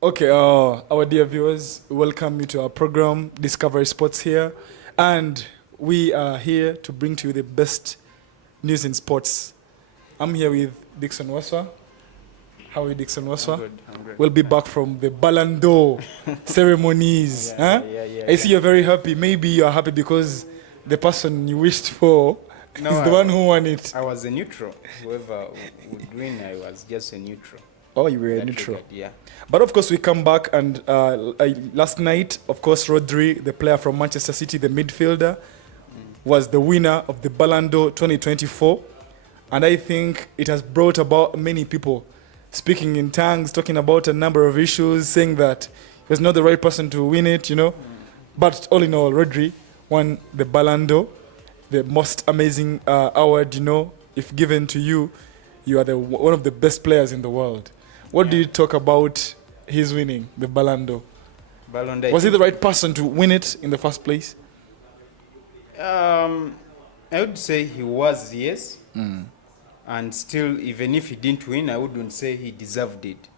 Okay, our dear viewers, welcome you to our program, Discovery Sports here. And we are here to bring to you the best news in sports. I'm here with Dixon Waswa. How are you, Dixon Waswa? I'm good. We'll be back from the Ballon d'Or ceremonies. I see you're very happy. Maybe you're happy because the person you wished for is the one who won it. I was a neutral. Whoever would win, I was just a neutral. Oh, you were a neutral. Yeah. But of course, we come back and last night, of course, Rodri, the player from Manchester City, the midfielder, was the winner of the Ballon d'Or 2024. And I think it has brought about many people speaking in tongues, talking about a number of issues, saying that he was not the right person to win it, you know. But all in all, Rodri won the Ballon d'Or, the most amazing award, you know. If given to you, you are one of the best players in the world. What do you talk about his winning the Ballon d'Or? Ballon d'Or. Was he the right person to win it in the first place? I would say he was, yes. And still, even if he didn't win, I wouldn't say he deserved it.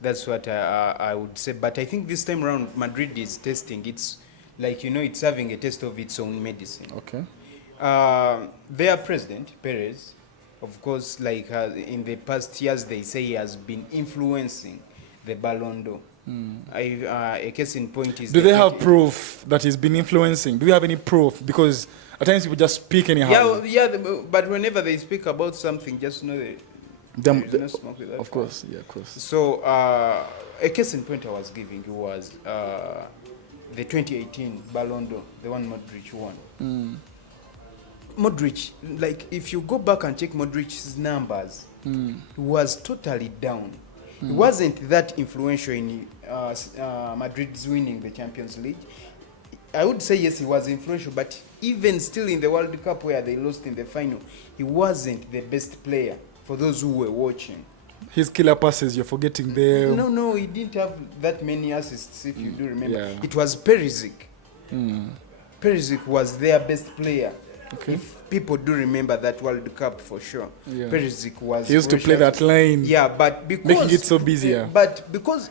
That's what I would say. But I think this time around, Madrid is testing. It's like, you know, it's having a test of its own medicine. Okay. Their president, Perez, of course, like in the past years, they say he has been influencing the Ballon d'Or. A case in point is... Do they have proof that he's been influencing? Do we have any proof? Because at times people just speak anyhow. But whenever they speak about something, just know that there is no smoke with that. Of course, yeah, of course. So, a case in point I was giving you was the 2018 Ballon d'Or, the one Modric won. Modric, like if you go back and check Modric's numbers, he was totally down. He wasn't that influential in Madrid's winning the Champions League. I would say yes, he was influential, but even still in the World Cup where they lost in the final, he wasn't the best player for those who were watching. His killer passes, you're forgetting there. No, he didn't have that many assists, if you do remember. Yeah. It was Perisic. Perisic was their best player. Okay. If people do remember that World Cup for sure. Yeah. Perisic was... He used to play that line. Yeah, but because... Making it so busy, yeah. But because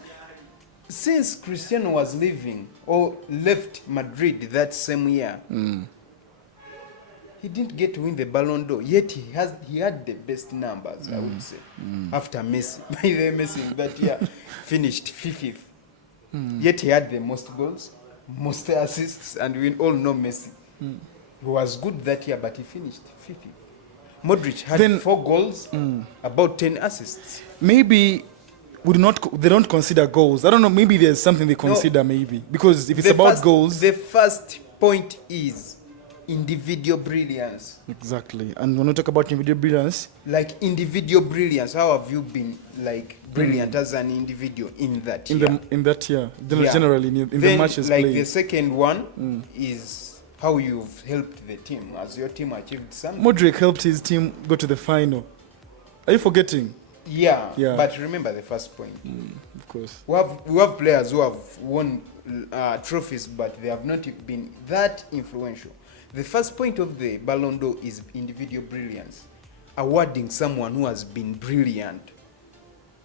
since Cristiano was leaving or left Madrid that same year, he didn't get to win the Ballon d'Or. Yet he had the best numbers, I would say, after Messi. By the way, Messi that year finished 50th. Yet he had the most goals, most assists, and we all know Messi. He was good that year, but he finished 50th. Modric had 4 goals, about 10 assists. Maybe they don't consider goals. I don't know, maybe there's something they consider, maybe. Because if it's about goals... The first point is individual brilliance. Exactly. And when we talk about individual brilliance... Like individual brilliance, how have you been like brilliant as an individual in that year? In that year, generally, in the matches like played. The second one is how you've helped the team, as your team achieved something. Modric helped his team go to the final. Are you forgetting? Yeah. But remember the first point. Of course. We have players who have won trophies, but they have not been that influential. The first point of the Ballon d'Or is individual brilliance, awarding someone who has been brilliant.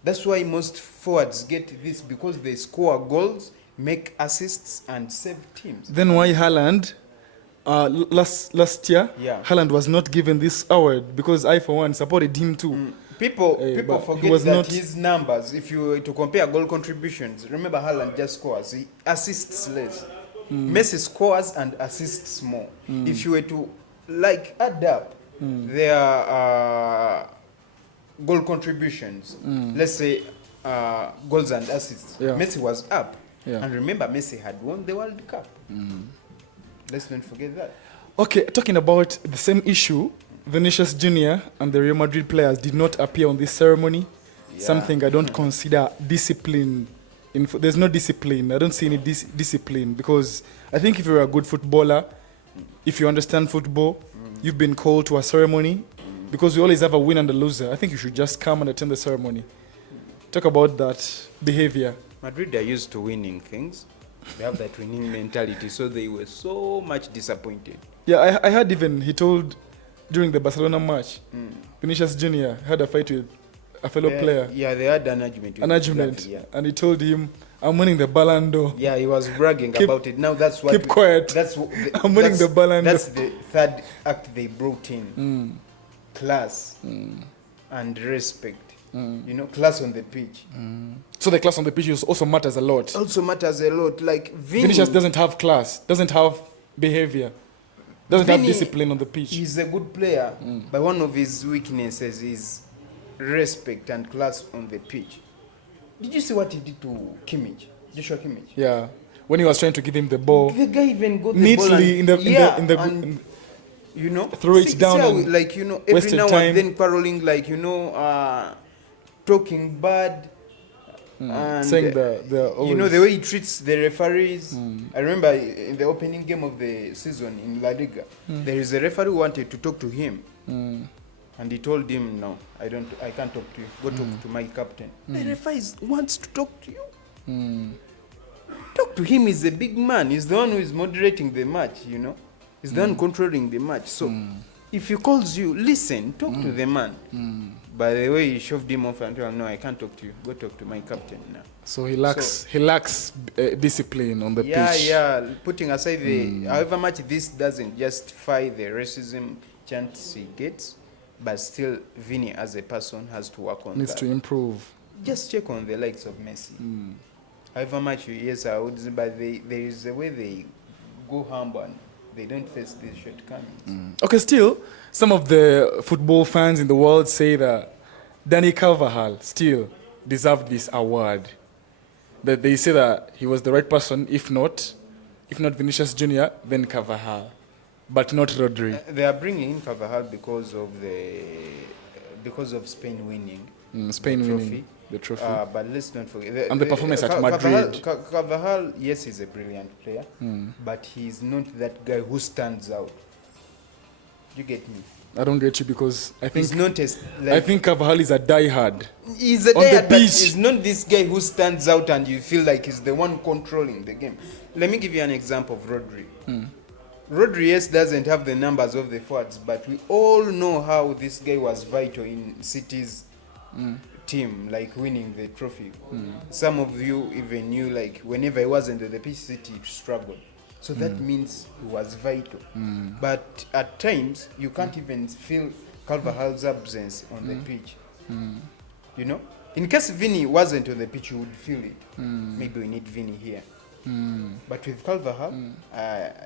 That's why most forwards get this, because they score goals, make assists, and save teams. Then why Haaland? Last year, Haaland was not given this award because I, for one, supported him too. People forget that his numbers, if you were to compare goal contributions, remember Haaland just scores, he assists less. Messi scores and assists more. If you were to like add up their goal contributions, let's say goals and assists, Messi was up. And remember, Messi had won the World Cup. Let's not forget that. Okay, talking about the same issue, Vinicius Jr. and the Real Madrid players did not appear on this ceremony. Something I don't consider discipline. There's no discipline. I don't see any discipline, because I think if you're a good footballer, if you understand football, you've been called to a ceremony, because we always have a winner and a loser. I think you should just come and attend the ceremony. Talk about that behavior. Madrid are used to winning things. They have that winning mentality, so they were so much disappointed. Yeah, I heard even he told during the Barcelona match, Vinicius Jr. had a fight with a fellow player. Yeah, they had an argument. An argument. Xavi, yeah. And he told him, I'm winning the Ballon d'Or. Yeah, he was bragging about it. Now that's what. Keep quiet. That's I'm winning the Ballon d'Or. That's the third act they brought in. Class and respect. You know, class on the pitch. So the class on the pitch also matters a lot. Also matters a lot. Like Vinicius doesn't have class, doesn't have behavior, doesn't have discipline on the pitch. He's a good player, but one of his weaknesses is respect and class on the pitch. Did you see what he did to Kimmich? Joshua Kimmich? Yeah. When he was trying to give him the ball, The guy even got the neatly ball in the and, you know, threw it down how, and like, you know, every wasted now time. and then quarreling, like, you know, talking bad. And saying the you know, the way he treats the referees. I remember in the opening game of the season in La Liga, there is a referee who wanted to talk to him, and he told him, "No, I can't talk to you. Go talk to my captain." The referee wants to talk to you. Talk to him. He's a big man. He's the one who is moderating the match. You know, he's the one controlling the match. So if he calls you, listen, talk to the man. By the way, he shoved him off and told him, "No, I can't talk to you. Go talk to my captain now." So he lacks discipline on the pitch. Yeah. Putting aside however much this doesn't justify the racism chance he gets, but still, Vini as a person has to work on Needs that. to improve. Just check on the likes of Messi. However much, yes, I would, but there is a way they go humble and they don't face these shortcomings. Okay, still, some of the football fans in the world say that Dani Carvajal still deserved this award. That they say that he was the right person, if not Vinicius Jr., then Carvajal, but not Rodri. They are bringing in Carvajal because of Spain winning. Spain the trophy. winning the trophy. But let's not forget. And the performance at Madrid. Carvajal, yes, he's a brilliant player, but he's not that guy who stands out. You get me? I don't get you because I think He's not as, I think Carvajal is a diehard. He's a on the diehard, but pitch. he's not this guy who stands out and you feel like he's the one controlling the game. Let me give you an example of Rodri. Rodri, yes, doesn't have the numbers of the forwards, but we all know how this guy was vital in City's team, like winning the trophy. Some of you even knew, like, whenever he wasn't at the pitch, City struggled. So that means he was vital. But at times, you can't even feel Carvajal's absence on the pitch. You know? In case Vini wasn't on the pitch, you would feel it. Maybe we need Vini here. But with Carvajal,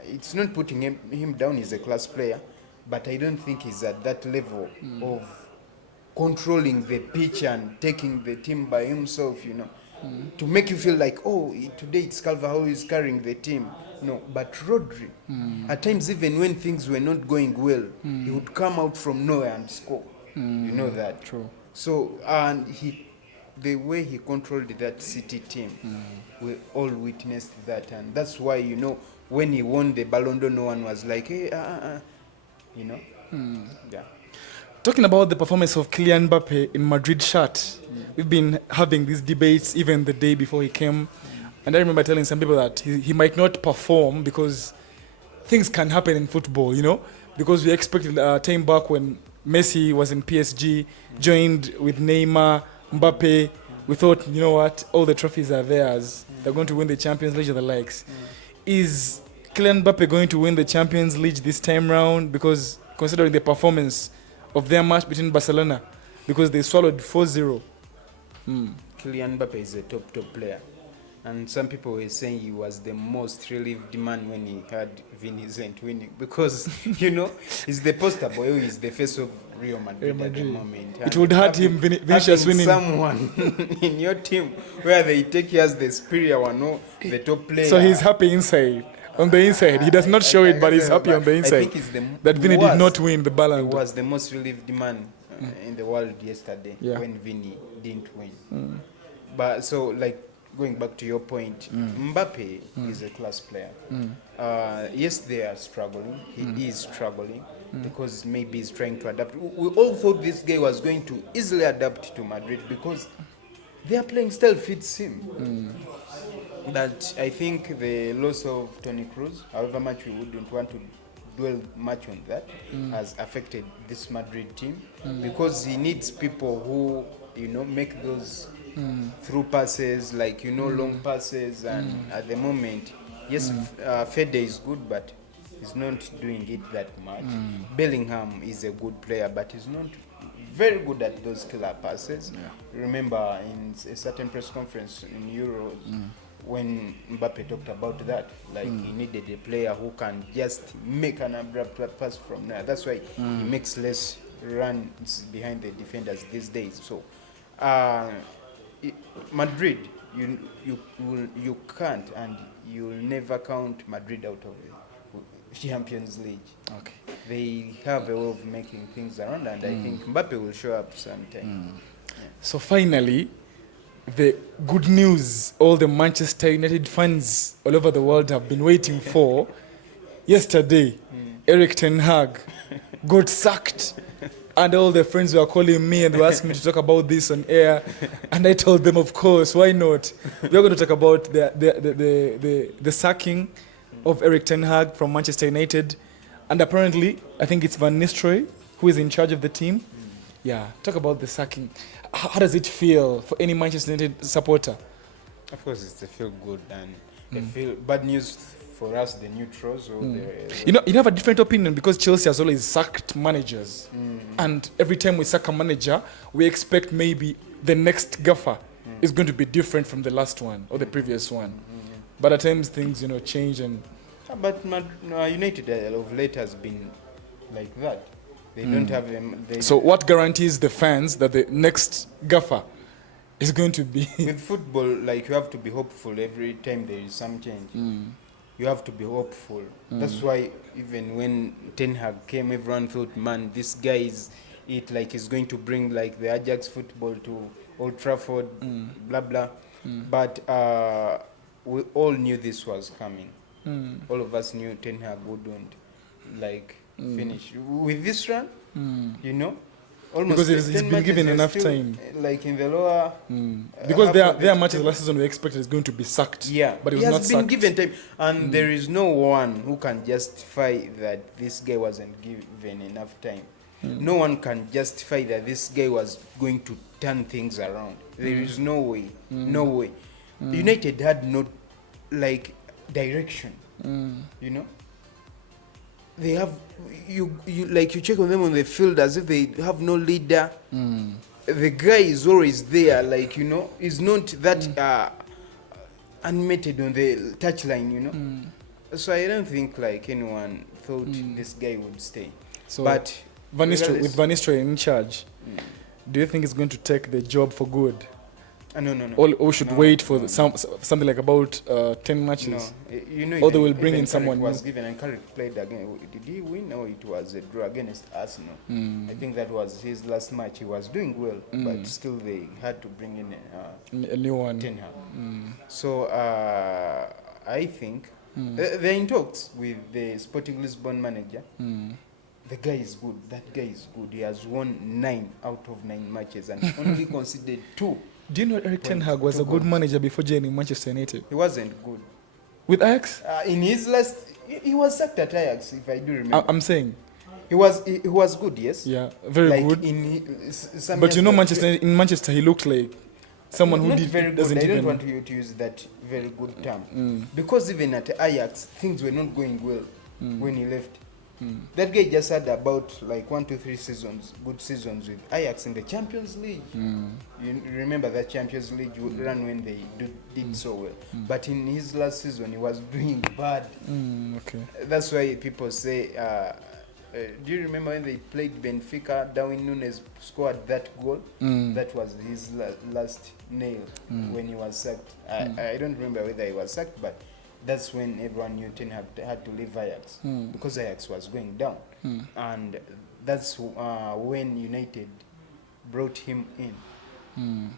it's not putting him down. He's a class player, but I don't think he's at that level of controlling the pitch and taking the team by himself, you know, to make you feel like, oh, today it's Carvajal who is carrying the team. No, but Rodri, at times even when things were not going well, he would come out from nowhere and score. You know that. True. So, and the way he controlled that City team, we all witnessed that, and that's why, you know, when he won the Ballon d'Or, no one was like, hey, you know. Yeah. Talking about the performance of Kylian Mbappe in Madrid shirt, we've been having these debates even the day before he came. And I remember telling some people that he might not perform because things can happen in football, you know, because we expected a time back when Messi was in PSG, joined with Neymar, Mbappe. We thought, you know what, all the trophies are theirs. They're going to win the Champions League or the likes. Is Kylian Mbappe going to win the Champions League this time round? Because considering the performance of their match between Barcelona, because they swallowed 4-0. Kylian Mbappe is a top player. And some people were saying he was the most relieved man when he had Vincent winning. Because, you know, he's the poster boy, he's the face of Real Madrid at the moment. It would hurt him, Vinicius winning. Someone in your team where they take you as the superior one, no, the top player. So he's happy inside. On the inside, he does not show it, but he's happy on the inside. That Vini did not win the Ballon d'Or. He was the most relieved man in the world yesterday when Vini didn't win. But so, like, going back to your point, Mbappe is a class player. Yes, they are struggling. He is struggling because maybe he's trying to adapt. We all thought this guy was going to easily adapt to Madrid because their playing style fits him. But I think the loss of Toni Kroos, however much we wouldn't want to dwell much on that, has affected this Madrid team because he needs people who make those through passes, like, long passes. And at the moment, yes, Fede is good, but he's not doing it that much. Bellingham is a good player, but he's not very good at those killer passes. Remember in a certain press conference in Euros, when Mbappe talked about that, like he needed a player who can just make an abrupt pass from there. That's why he makes less runs behind the defenders these days. So Madrid, you can't and you'll never count Madrid out of the Champions League. Okay. They have a way of making things around, and I think Mbappe will show up sometime. So finally, the good news all the Manchester United fans all over the world have been waiting for. Yesterday, Eric Ten Hag got sacked. And all the friends were calling me and they were asking me to talk about this on air. And I told them, of course, why not? We're going to talk about the sacking of Eric Ten Hag from Manchester United. And apparently, I think it's Van Nistelrooy who is in charge of the team. Yeah, talk about the sacking. How does it feel for any Manchester United supporter? Of course, it's a feel good and a feel bad news for us, the neutrals. Or you have a different opinion because Chelsea has always sacked managers. And every time we sack a manager, we expect maybe the next gaffer is going to be different from the last one or the previous one. But at times things, change. And but United of late has been like that. They don't have them. So what guarantees the fans that the next gaffer is going to be? With football, like, you have to be hopeful every time there is some change. You have to be hopeful. That's why even when Ten Hag came, everyone thought, man, this guy is he's going to bring like the Ajax football to Old Trafford, blah blah. But we all knew this was coming. All of us knew Ten Hag wouldn't finish with this run. Almost because it's been given enough time. Like in the lower, because their matches last season we expected is going to be sacked. Yeah, but it was he not has been sacked. given time, and there is no one who can justify that this guy wasn't given enough time. No one can justify that this guy was going to turn things around. There is no way. No way. United had no direction. They have you check on them on the field as if they have no leader. The guy is always there, he's not that animated on the touchline, So I don't think anyone thought this guy would stay. So but Van Nistelrooy in charge, do you think it's going to take the job for good? No. Or we should wait for something like about 10 matches? No, or they will bring in someone was new. given, and Carrick played again. Did he win or it was a draw against Arsenal? I think that was his last match. He was doing well, but still they had to bring in a new one. Ten Hag. So I think they're in talks with the Sporting Lisbon manager. The guy is good. That guy is good. He has won 9 out of 9 matches and only conceded 2. Do you know Eric Ten Hag was a good manager before joining Manchester United? He wasn't good. With Ajax? In his last, he was sacked at Ajax, if I do remember. I'm saying. He was good, yes. Yeah, very good. But in Manchester, he looked like someone who doesn't I even. don't want you to use that very good term because even at Ajax, things were not going well when he left. That guy just had about 1 to 3 seasons, good seasons with Ajax in the Champions League. You remember that Champions League run when they did so well. But in his last season, he was doing bad. Okay. That's why people say, do you remember when they played Benfica, Darwin Núñez scored that goal? That was his last nail when he was sacked. I don't remember whether he was sacked, but that's when everyone knew Ten Hag had to leave Ajax because Ajax was going down. And that's when United brought him in.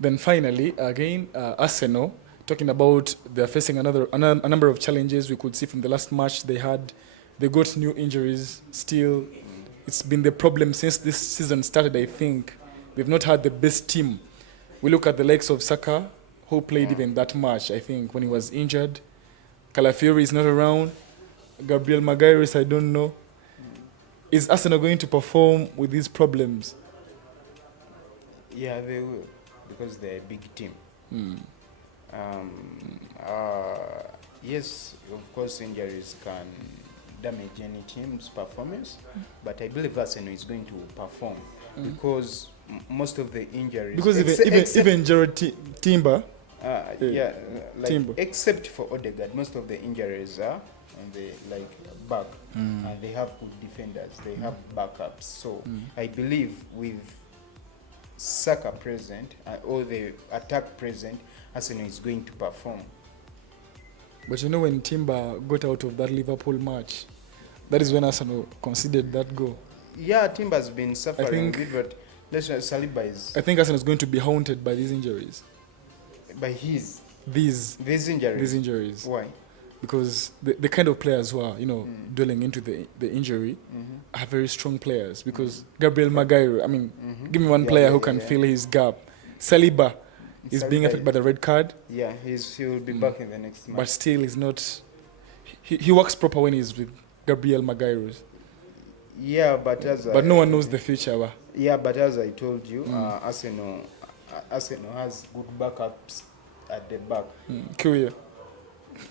Then finally, again, Arsenal, talking about they're facing a number of challenges we could see from the last match they had. They got new injuries still. It's been the problem since this season started, I think. We've not had the best team. We look at the likes of Saka, who played even that match, I think, when he was injured. Calafiori is not around. Gabriel Magalhaes, I don't know. Is Arsenal going to perform with these problems? Yeah, they will, because they're a big team. Mm. Yes, of course, injuries can damage any team's performance, but I believe Arsenal is going to perform because most of the injuries. Because except, even Gerard Timber, yeah, like Timber. except for Odegaard, most of the injuries are on the back, and they have good defenders. They have backups. So I believe with Saka present or the attack present, Arsenal is going to perform. But you know, when Timber got out of that Liverpool match, that is when Arsenal conceded that goal. Yeah, Timber's been suffering think- with, but Saliba is I think Arsenal is going to be haunted by these injuries. by his These injuries. injuries. Why? Because the kind of players who are, dwelling into the injury are very strong players. Because Gabriel Maguire, I mean, give me one player who can fill his gap. Saliba is being Saliba- affected by the red card, Yeah, he will be back in the next match. but still he's not. He works proper when he's with Gabriel Maguire. Yeah, but But no one knows the future. Ba. Yeah, but as I told you, Arsenal has good backups at the back. Kuya.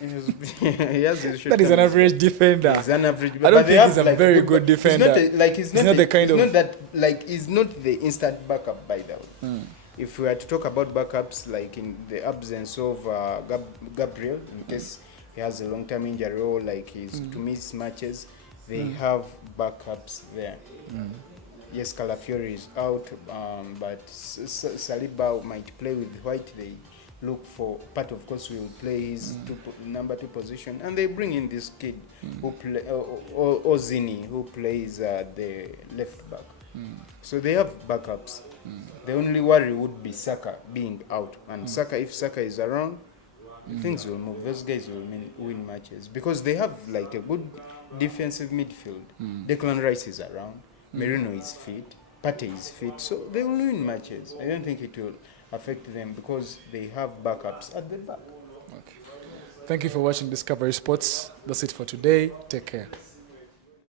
Yes, That is an average defender. He's an average. I don't think he's a very good defender. He's not He's not the instant backup by the way. If we are to talk about backups, like in the absence of Gabriel, in case he has a long-term injury or like he's to miss matches, they have backups there. Yes, Calafiori is out, but Saliba might play with White. They look for part, of course, will play his number 2 position, and they bring in this kid who play Ozini, who plays the left back. So they have backups. The only worry would be Saka being out, and Saka, if Saka is around, things will move. Those guys will win matches because they have like a good defensive midfield. Declan Rice is around, Merino is fit, Partey is fit, so they will win matches. I don't think it will affect them because they have backups at the back. Okay. Thank you for watching Discovery Sports. That's it for today. Take care.